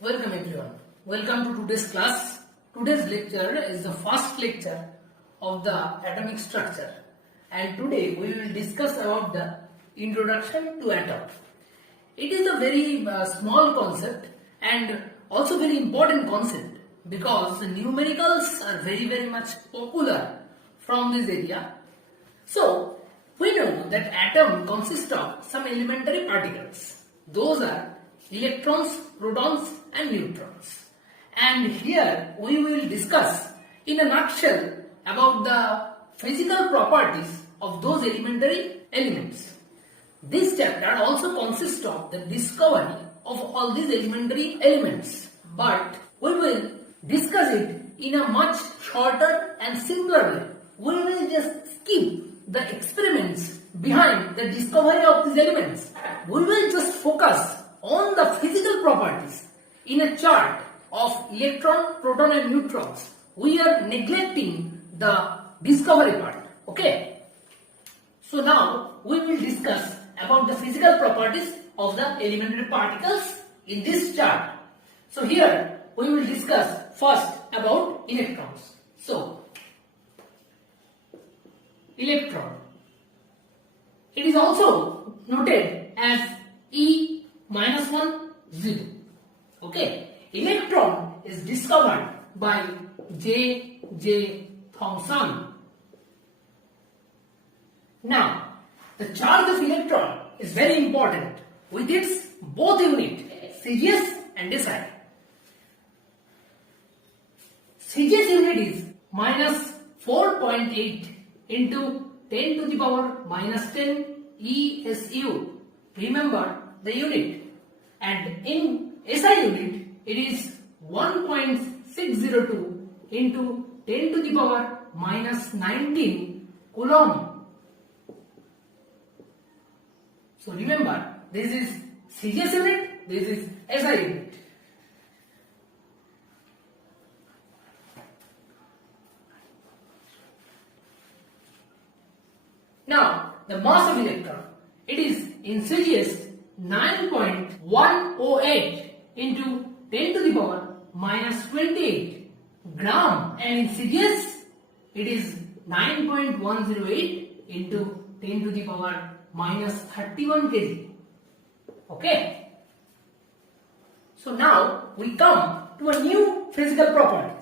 Welcome everyone. Welcome to today's class. Today's lecture is the first lecture of the atomic structure, and today we will discuss about the introduction to atom. It is a very small concept and also very important concept because the numericals are very much popular from this area. So we know that atom consists of some elementary particles. Those are electrons, protons and neutrons. And here we will discuss in a nutshell about the physical properties of those elementary elements. This chapter also consists of the discovery of all these elementary elements, but we will discuss it in a much shorter and simpler way. We will just skip the experiments behind the discovery of these elements. We will just focus on the physical properties in a chart of electron, proton and neutrons. We are neglecting the discovery part. Okay. So now we will discuss about the physical properties of the elementary particles in this chart. So here we will discuss first about electrons. So electron. It is also noted as E-1, 0. Okay. Electron is discovered by J. Thomson. Now, the charge of electron is very important with its both unit, CGS and SI. CGS unit is minus 4.8 into 10 to the power minus 10 ESU. Remember the unit. And in SI unit, it is 1.602 into 10 to the power minus 19 Coulomb. So remember, this is CGS unit, this is SI unit. Now, the mass of electron, it is in CGS 9.108 into 10 to the power minus 28 gram, and in CGS it is 9.108 into 10 to the power minus 31 kg. Okay. So now we come to a new physical property,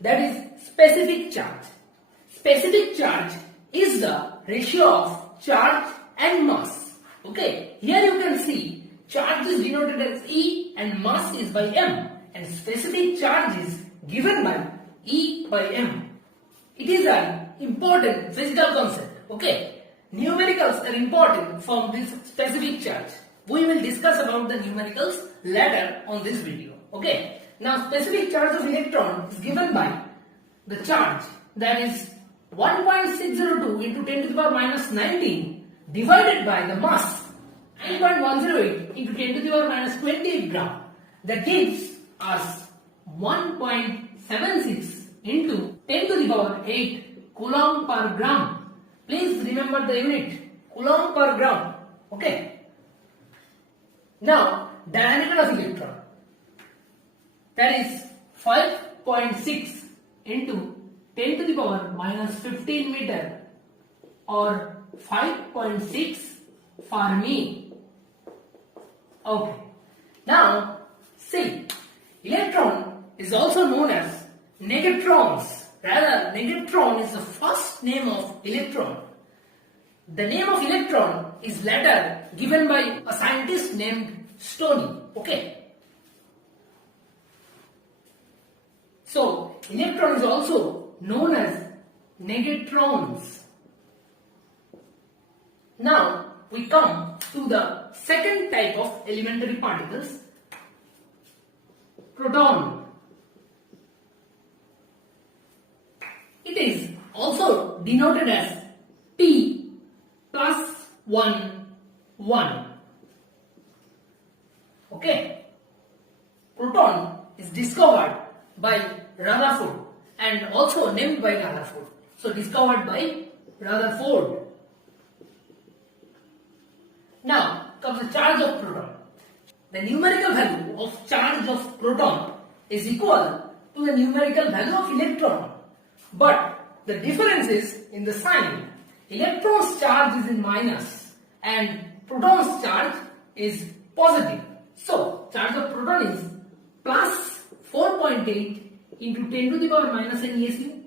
that is specific charge. Specific charge is the ratio of charge and mass. Okay, here you can see charge is denoted as E and mass is by M, and specific charge is given by E by M. It is an important physical concept. Okay, numericals are important from this specific charge. We will discuss about the numericals later on this video. Okay, now specific charge of electron is given by the charge, that is 1.602 into 10 to the power minus 19 divided by the mass 9.108 into 10 to the power minus 28 gram. That gives us 1.76 into 10 to the power 8 Coulomb per gram. Please remember the unit, Coulomb per gram. Okay. Now diameter of electron, that is 5.6 into 10 to the power minus 15 meter, or 5.6 Fermi. Okay. Now see, electron is also known as negatrons. Rather, negatron is the first name of electron. The name of electron is later given by a scientist named Stoney. Okay. So electron is also known as negatrons. Now we come to the second type of elementary particles, proton. It is also denoted as P plus 1 1. Okay. Proton is discovered by Rutherford and also named by Rutherford. So discovered by Rutherford. Now comes the charge of proton. the numerical value of charge of proton is equal to the numerical value of electron. But the difference is in the sign. Electron's charge is in minus and proton's charge is positive. So, charge of proton is plus 4.8 into 10 to the power minus n ESU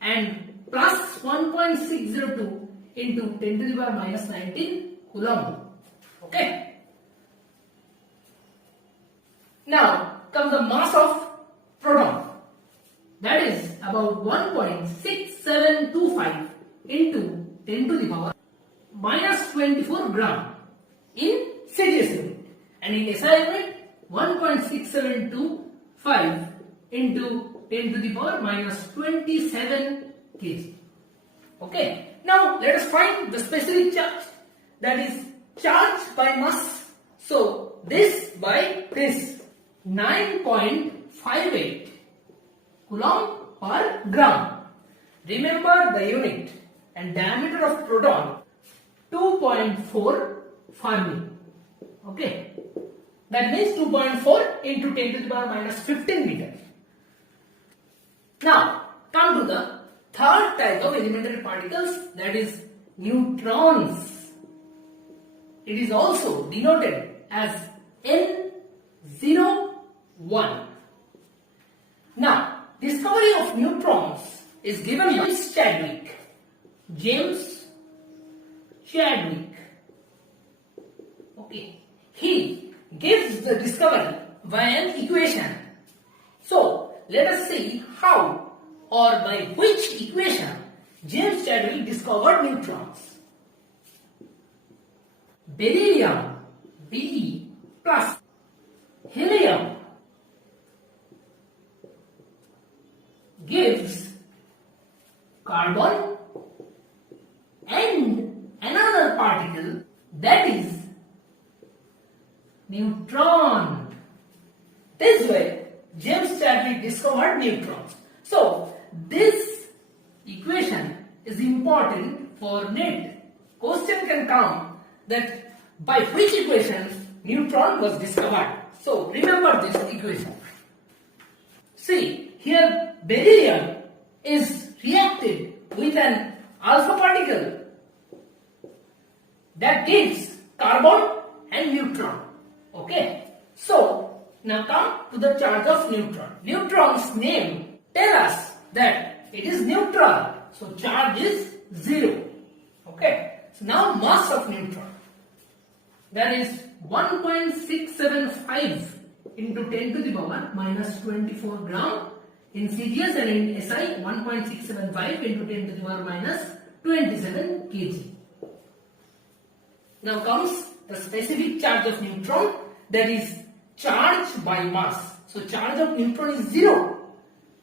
and plus 1.602 into 10 to the power minus 19 Coulomb. Okay. Now comes the mass of proton. That is about 1.6725 into 10 to the power minus 24 gram in CGS unit, and in SI unit 1.6725 into 10 to the power minus 27 kg. Okay. Now let us find the specific charge, that is charge by mass. So this by this 9.58 Coulomb per gram. Remember the unit and diameter of proton 2.4 Fermi. Okay. That means 2.4 into 10 to the power minus 15 meter. Now come to the third type of elementary particles, that is neutrons. It is also denoted as N01. Now, discovery of neutrons is given by James Chadwick. Okay. He gives the discovery by an equation. So, let us see how or by which equation James Chadwick discovered neutrons. Beryllium Be plus helium gives carbon and another particle, that is neutron. This way James Chadwick discovered neutrons. So this equation is important for NEET. Question can come that by which equation neutron was discovered. So remember this equation. See, here beryllium is reacted with an alpha particle that gives carbon and neutron. Okay. So now come to the charge of neutron. Neutron's name tell us that it is neutral. So charge is 0. Okay. So now mass of neutron, that is 1.675 into 10 to the power minus 24 gram in CGS, and in SI 1.675 into 10 to the power minus 27 kg. Now comes the specific charge of neutron, that is charge by mass. So charge of neutron is 0.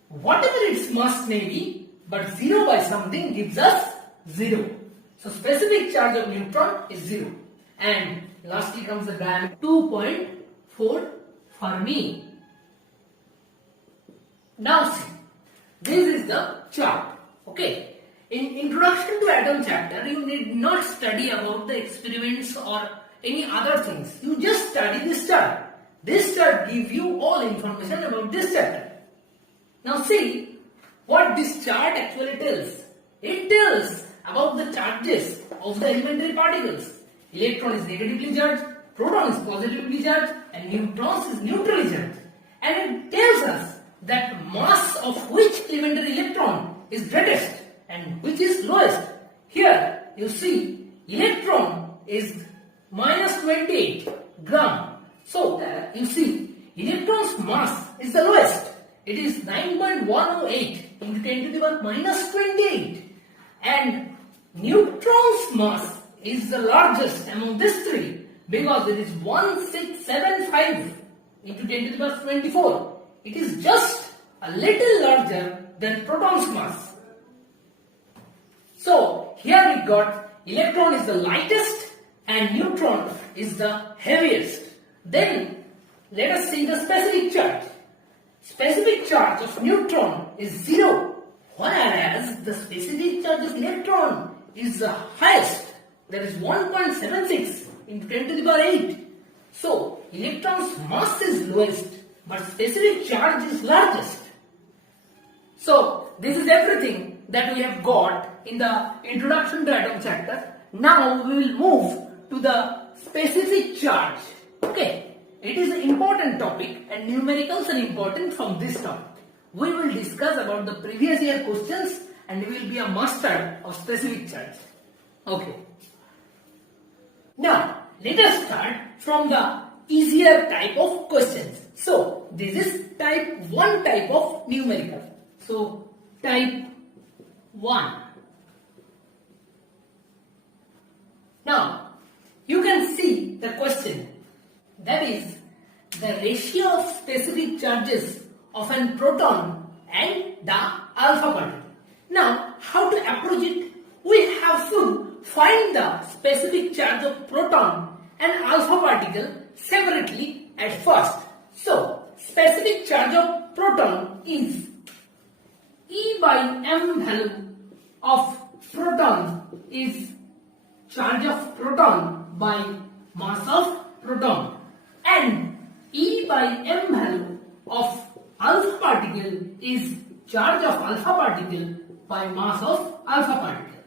Whatever its mass may be, but 0 by something gives us 0. So specific charge of neutron is 0. And lastly comes the diameter 2.4 Fermi. Now see, this is the chart. Okay. In Introduction to Atom chapter, you need not study about the experiments or any other things. You just study this chart. This chart gives you all information about this chapter. Now see what this chart actually tells. It tells about the charges of the elementary particles. Electron is negatively charged, proton is positively charged, and neutrons is neutrally charged. And it tells us that mass of which elementary electron is greatest and which is lowest. Here you see electron is minus 28 gram. So you see electron's mass is the lowest. It is 9.108 into 10 to the power minus 28. And neutron's mass is the largest among these three because it is 1675 into 10 to the power 24. It is just a little larger than proton's mass. So here we got electron is the lightest and neutron is the heaviest. Then let us see the specific charge. Specific charge of neutron is 0, whereas the specific charge of electron is the highest, that is 1.76 into 10 to the power 8. So electron's mass is lowest, but specific charge is largest. So this is everything that we have got in the introduction to atom chapter. Now we will move to the specific charge. Okay, it is an important topic and numericals are important from this topic. We will discuss about the previous year questions and we will be a master of specific charge. Okay. Now let us start from the easier type of questions. So this is one type of numerical. So type 1. Now you can see the question, that is the ratio of specific charges of an proton and the alpha particle. Now how to approach it? We have to find the specific charge of proton and alpha particle separately at first. So specific charge of proton is E by m value of proton is charge of proton by mass of proton, and E by m value of alpha particle is charge of alpha particle by mass of alpha particle.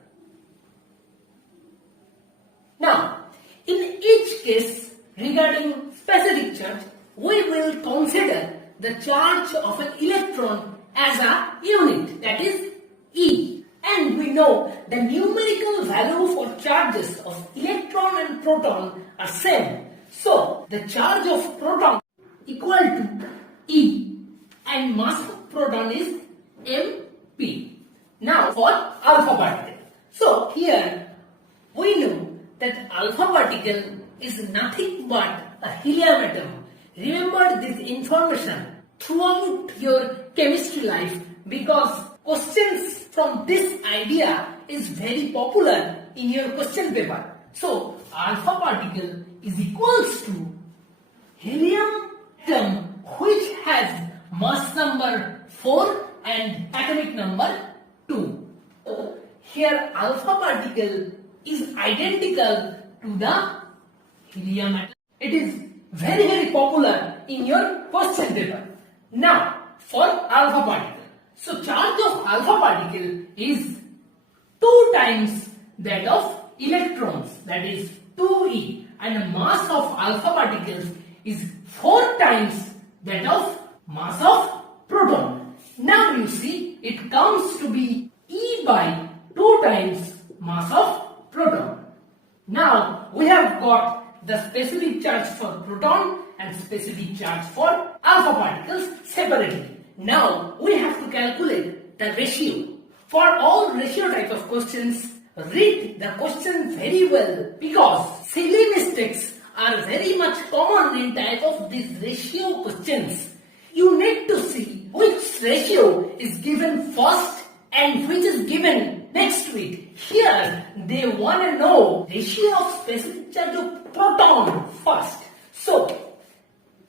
Now, in each case regarding specific charge, we will consider the charge of an electron as a unit, that is E. And we know the numerical value for charges of electron and proton are same. So the charge of proton equal to E and mass of proton is mp. Now for alpha particle. So here we know that alpha particle is nothing but a helium atom. Remember this information throughout your chemistry life because questions from this idea is very popular in your question paper. So alpha particle is equals to helium atom which has mass number 4 and atomic number 2. So here alpha particle is identical to the helium atom. It is very popular in your question paper. Now for alpha particle. So charge of alpha particle is 2 times that of electrons, that is 2e, and the mass of alpha particles is 4 times that of mass of proton. Now you see it comes to be E by 2 times mass of proton. Now we have got the specific charge for proton and specific charge for alpha particles separately. Now we have to calculate the ratio. For all ratio type of questions, read the question very well because silly mistakes are very much common in type of these ratio questions. You need to see which ratio is given first and which is given next to it. Here they want to know ratio of specific charge of proton first. So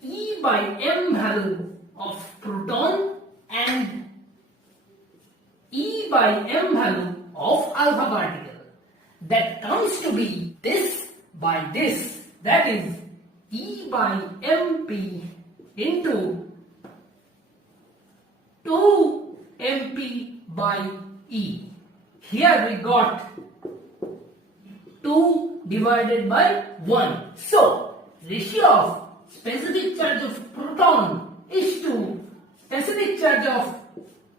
E by m value of proton and E by m value of alpha particle, that comes to be this by this, that is E by mp into 2 mp by E. Here we got 2 divided by 1. So ratio of specific charge of proton is to specific charge of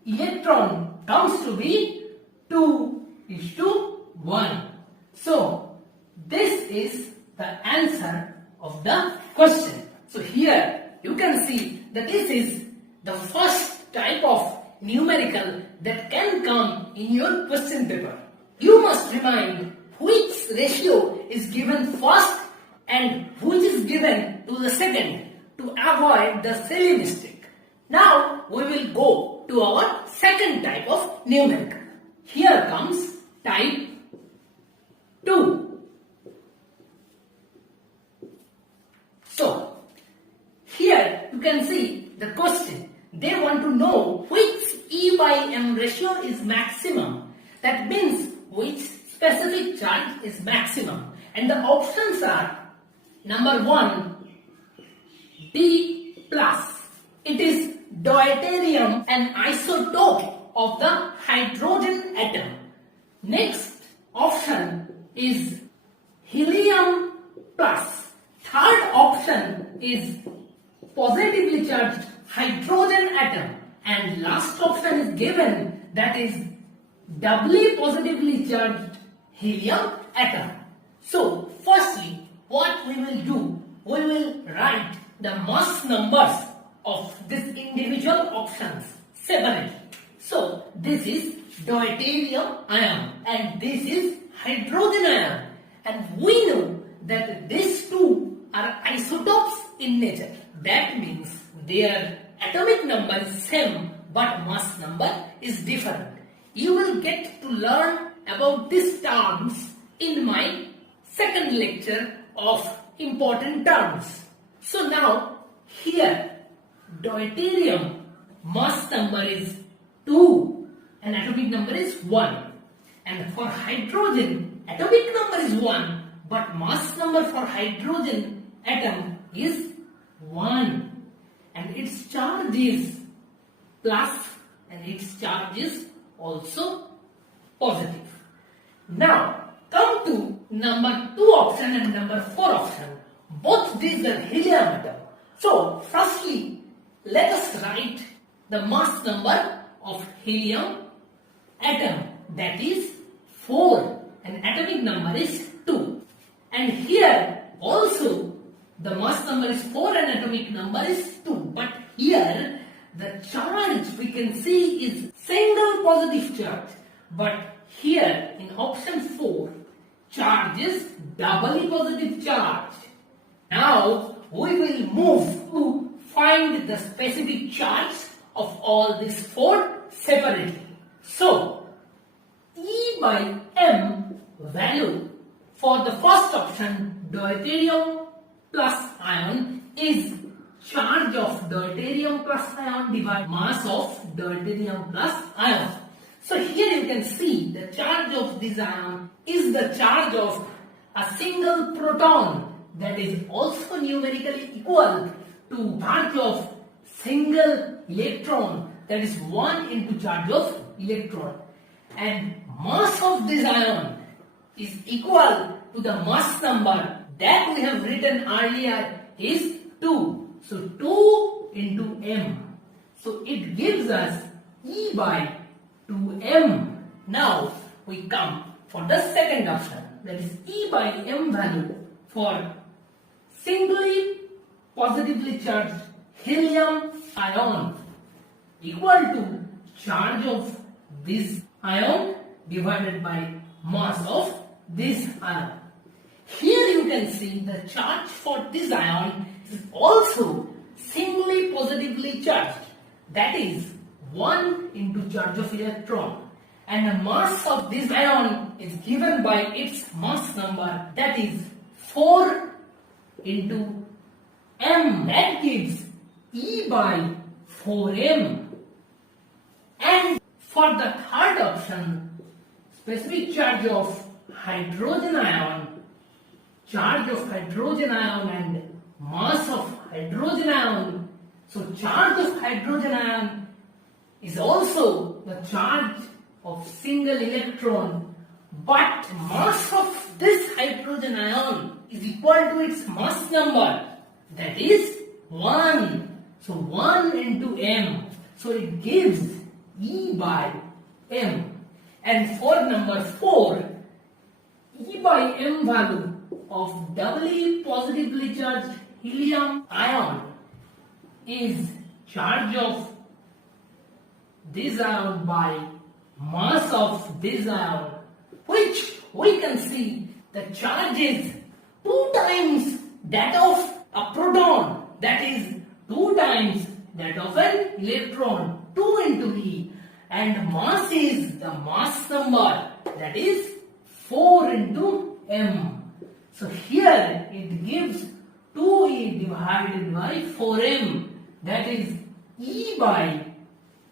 electron comes to be 2:1. So this is the answer of the question. So here you can see that this is the first type of numerical that can come in your question paper. You must remind which ratio is given first and which is given to the second to avoid the silly mistake. Now we will go to our second type of numerical. Here comes type 2. So here you can see the question. They want to know which E by m ratio is maximum. That means which specific charge is maximum. And the options are number 1 D plus. It is deuterium, an isotope of the hydrogen atom. Next option is helium plus. Third option is positively charged hydrogen atom, and last option is given, that is doubly positively charged helium atom. So firstly, what we will do, we will write the mass numbers of these individual options separately. So this is deuterium ion and this is hydrogen ion, and we know that these two are isotopes in nature. That means their atomic number is same but mass number is different. You will get to learn about these terms in my second lecture of important terms. So now here deuterium mass number is 2 and atomic number is 1, and for hydrogen atomic number is 1 but mass number for hydrogen atom is 1, and its charge is plus and its charge is also positive. Now come to number 2 option and number 4 option. Both these are helium atom. So firstly, let us write the mass number of helium atom, that is 4, and atomic number is 2. And here also the mass number is 4 and atomic number is 2. But here the charge we can see is single positive charge. But here in option 4, charge is doubly positive charge. Now we will move to find the specific charge of all these 4 separately. So E by M value for the first option, deuterium plus ion, is charge of deuterium plus ion divided mass of deuterium plus ion. So here you can see the charge of this ion is the charge of a single proton, that is also numerically equal to charge of single electron, that is 1 into charge of electron, and mass of this ion is equal to the mass number that we have written earlier is 2. So 2 into m. So it gives us E by 2m. Now we come for the second option, that is E by m value for singly positively charged helium ion equal to charge of this ion divided by mass of this ion. Here you can see the charge for this ion is also singly positively charged, that is 1 into charge of electron, and the mass of this ion is given by its mass number, that is 4 into m, that gives E by 4m. And for the third option, specific charge of hydrogen ion, charge of hydrogen ion and mass of hydrogen ion. So charge of hydrogen ion is also the charge of single electron, but mass of this hydrogen ion is equal to its mass number, that is 1. So 1 into m. So it gives E by m. And for number 4, E by m value of doubly positively charged helium ion is charge of this ion by mass of this ion, which we can see the charge is 2 times that of a proton, that is 2 times that of an electron, 2 into E, and mass is the mass number, that is 4 into m. So here it gives 2E divided by 4m, that is E by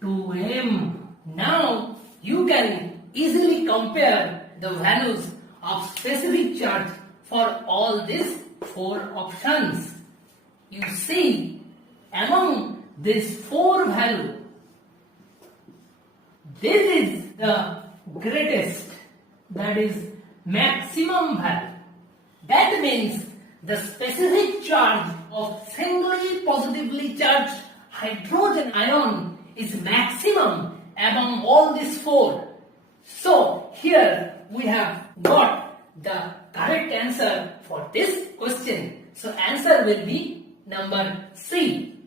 2m. Now you can easily compare the values of specific charge for all these 4 options. you see among these four values, this is the greatest, that is maximum value. That means the specific charge of singly positively charged hydrogen ion is maximum among all these four. So here we have got the correct answer for this question. So answer will be number C.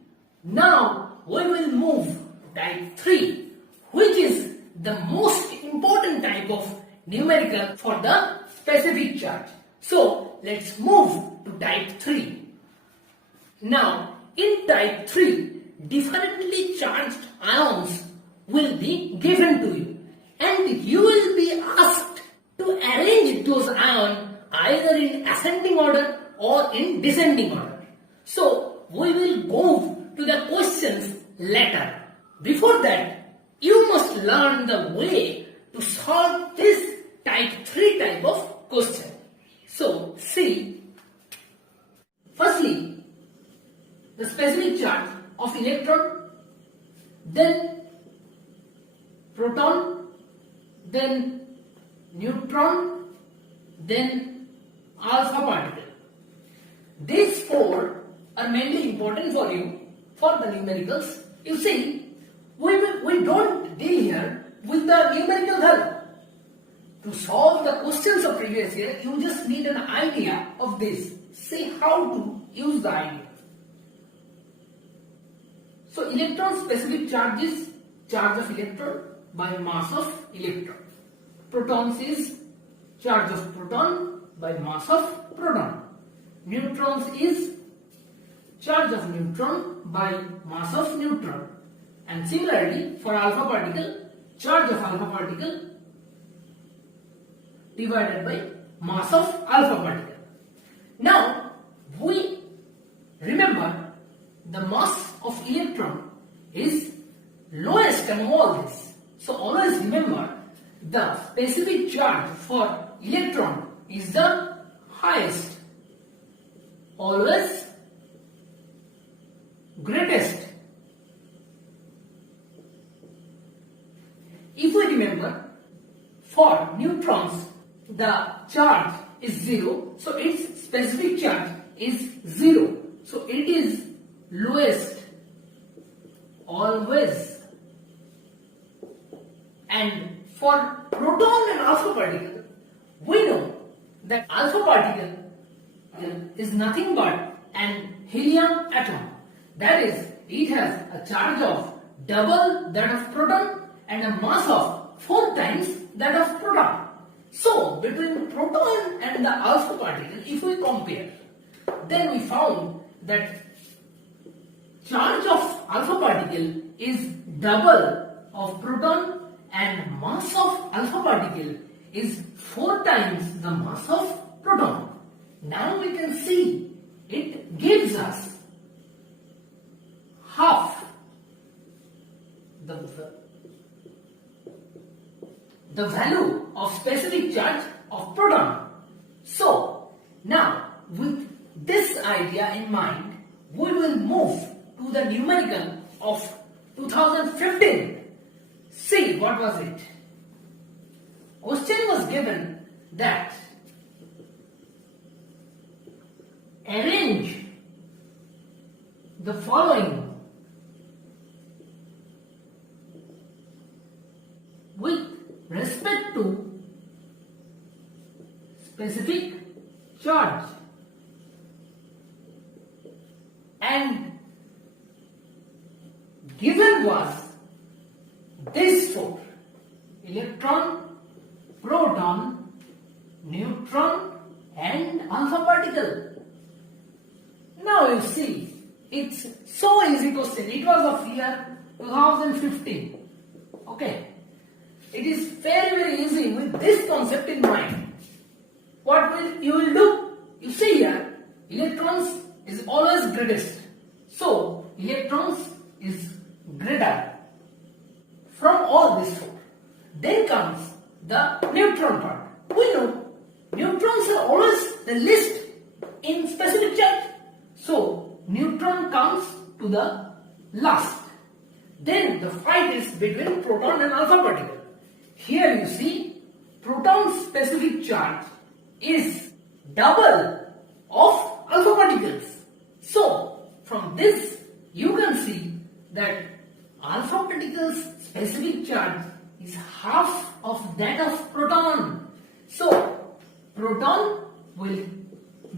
Now we will move to type 3, which is the most important type of numerical for the specific charge. So let's move to type 3. Now in type 3, differently charged ions will be given to you, and you will be asked to arrange those ions either in ascending order or in descending order. So we will go to the questions later. Before that, you must learn the way to solve this type 3 type of question. So see, firstly, the specific charge of electron, then proton, then neutron, then alpha particle. These four are mainly important for you for the numericals. You see, we don't deal here with the numerical value. To solve the questions of previous year, you just need an idea of this. See how to use the idea. So electron specific charge is charge of electron by mass of electron. Protons is charge of proton by mass of proton. Neutrons is charge of neutron by mass of neutron. And similarly for alpha particle, charge of alpha particle divided by mass of alpha particle. Now we remember the mass of electron is lowest among all this. So always remember the specific charge for electron is the highest, always greatest. If we remember, for neutrons the charge is 0, so its specific charge is 0. So it is lowest always. And for proton and alpha particle, we know that alpha particle is nothing but an helium atom. That is, it has a charge of double that of proton and a mass of 4 times that of proton. So between proton and the alpha particle, if we compare, then we found that charge of alpha particle is double of proton and mass of alpha particle is 4 times the mass of proton. Now we can see it gives us half the value of specific charge of proton. So now with this idea in mind, we will move to the numerical of 2015. See what was it? Question was given that arrange the following with respect to specific charge, and given was this 4: electron, proton, neutron and alpha particle. Now you see, it's so easy question. It was of year 2015. Okay. It is very easy with this concept in mind. What you will do? You see here, electrons is always greatest. So electrons is greater from all these 4. Then comes the neutron part. We know neutrons are always the least in specific charge. So neutron comes to the last. Then the fight is between proton and alpha particle. Here you see proton specific charge is double of alpha particles. So from this you can see that alpha particles specific charge is half of that of proton. So proton will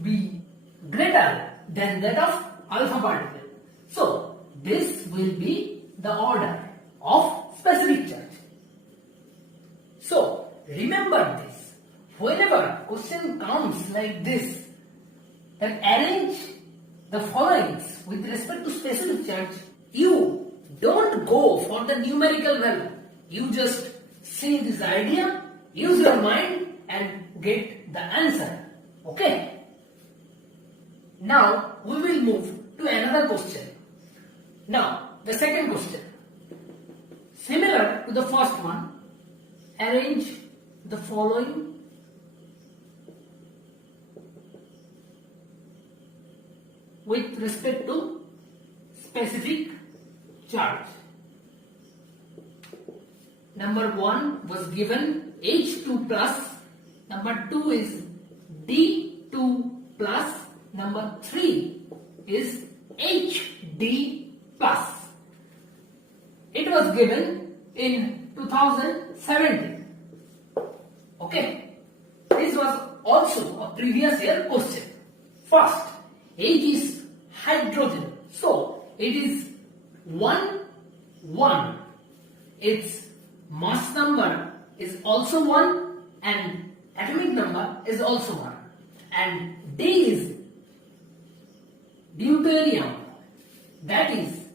be greater than that of alpha particle. So this will be the order of specific charge. So remember this. Whenever question comes like this, then arrange the followings with respect to specific charge. You don't go for the numerical value. You just see this idea, use your mind and get the answer. Okay? Now we will move to another question. Now the second question. Similar to the first one, arrange the following with respect to specific charge. Number 1 was given H2 plus, number 2 is D2 plus, number 3 is HD plus. It was given in 2017. Okay. This was also a previous year question. First, H is hydrogen. So, it is 1, 1. Its mass number is also 1 and atomic number is also 1. And D is deuterium. That is,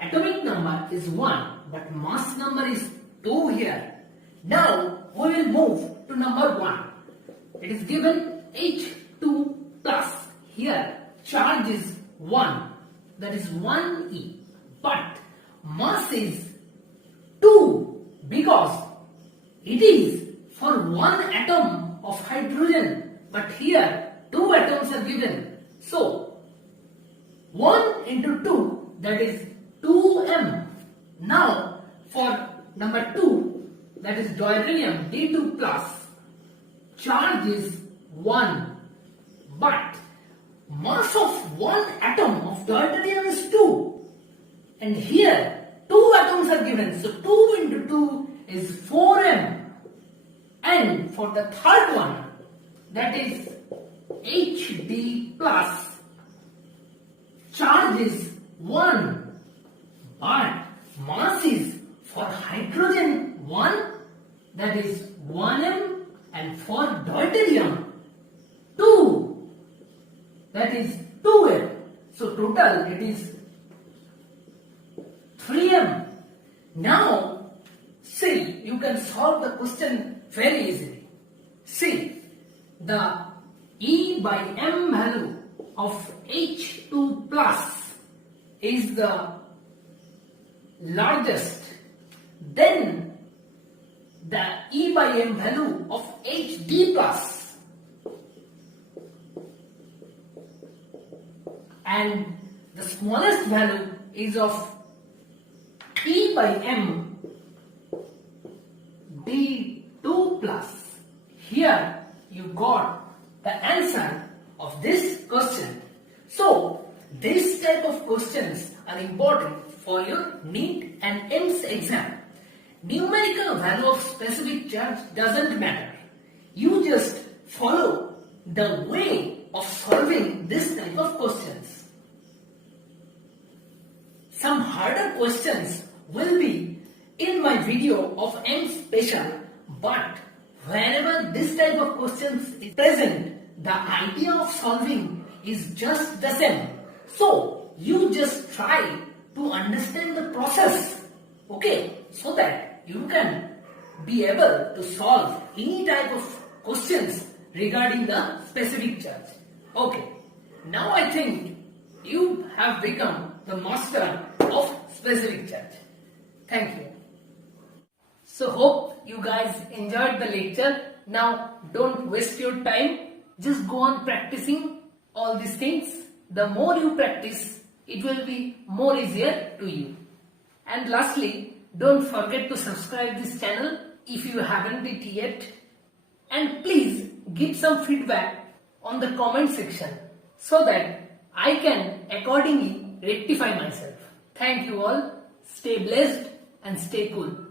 atomic number is 1 but mass number is 2 here. Now we will move to number 1. It is given H2 plus. Here charge is 1, that is 1e, but mass is 2 because it is for 1 atom of hydrogen, but here 2 atoms are given. So 1 into 2, that is 2m. Now for number 2, that is deuterium D2 plus, charge is 1, but mass of 1 atom of deuterium is 2, and here 2 atoms are given, so 2 into 2 is 4m. And for the third one, that is HD plus, charge is 1, but mass is for hydrogen 1, that is 1m, and for deuterium 2, that is 2m. So total it is 3m. Now see, you can solve the question very easily. See, the E by M value of H2 plus is the largest, then the E by M value of HD plus and the smallest value is of E by M D2 plus. Here you got the answer of this question. So this type of questions are important for your NEET and AIIMS exam. Numerical value of specific charge doesn't matter. You just follow the way of solving this type of questions. Some harder questions will be in my video of AIIMS special, but whenever this type of questions is present, the idea of solving is just the same. So you just try to understand the process, okay, so that you can be able to solve any type of questions regarding the specific charge. Okay, now I think you have become the master of specific charge. Thank you. So hope you guys enjoyed the lecture. Now don't waste your time. Just go on practicing all these things. the more you practice, it will be more easier to you. And lastly, don't forget to subscribe this channel if you haven't it yet. And please give some feedback on the comment section so that I can accordingly rectify myself. Thank you all. Stay blessed and stay cool.